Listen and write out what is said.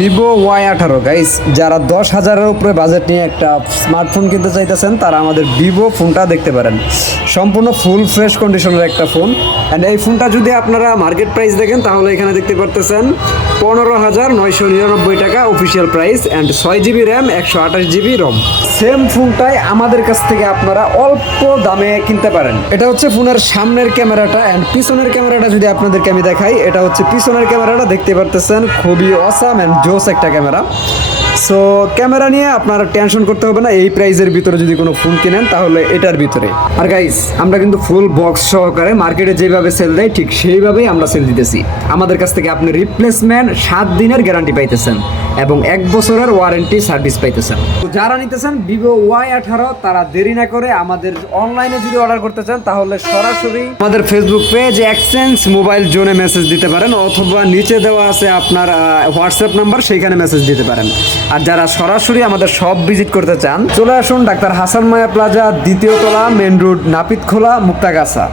Vivo Y18 guys, যারা 10,000-এর উপরে budget নিয়ে একটা স্মার্টফোন কিনতে চাইতেছেন তারা আমাদের ভিভো ফোনটা দেখতে পারেন। সম্পূর্ণ ফুল ফ্রেশ কন্ডিশনের একটা ফোন। অ্যান্ড এই ফোনটা যদি আপনারা মার্কেট প্রাইস দেখেন তাহলে এখানে দেখতে পারতেছেন 15,999 টাকা official price, and 6GB RAM, 128GB ROM. Same ফোনটাই আমাদের কাছ থেকে আপনারা অল্প দামে কিনতে পারেন। এটা হচ্ছে ফোনের সামনের ক্যামেরাটা, অ্যান্ড পিছনের ক্যামেরাটা যদি আপনাদেরকে আমি দেখাই, এটা হচ্ছে পিছনের ক্যামেরাটা দেখতে পারতেছেন, খুবই অসাম অ্যান্ড জোস একটা ক্যামেরা। সো ক্যামেরা নিয়ে আপনারা টেনশন করতে হবে না এই প্রাইসের ভিতরে যদি কোনো ফোন কিনেন তাহলে এটার ভিতরে। আর গাইস, আমরা কিন্তু ফুল বক্স সহকারে মার্কেটে যেভাবে সেল দেয় ঠিক সেইভাবেই আমরা সেল দিতেছি। আমাদের কাছ থেকে আপনি রিপ্লেসমেন্ট 7 দিনের গ্যারান্টি পাইতেছেন এবং 1 বছরের ওয়ারেন্টি সার্ভিস পাইতেছেন। তো যারা নিতেছেন ভিভো Y18 তারা দেরি না করে আমাদের অনলাইনে যদি অর্ডার করতে চান তাহলে সরাসরি আমাদের ফেসবুক পেজ এক্সচেঞ্জ মোবাইল জোনে মেসেজ দিতে পারেন, অথবা নিচে দেওয়া আছে আপনার হোয়াটসঅ্যাপ নাম্বার, সেইখানে মেসেজ দিতে পারেন। আর যারা সরাসরি আমাদের শপ ভিজিট করতে চান চলে আসুন ডাক্তার হাসান মায়া প্লাজা, 2য় তলা, মেন রোড, নাপিতখোলা, মুক্তাগাছা।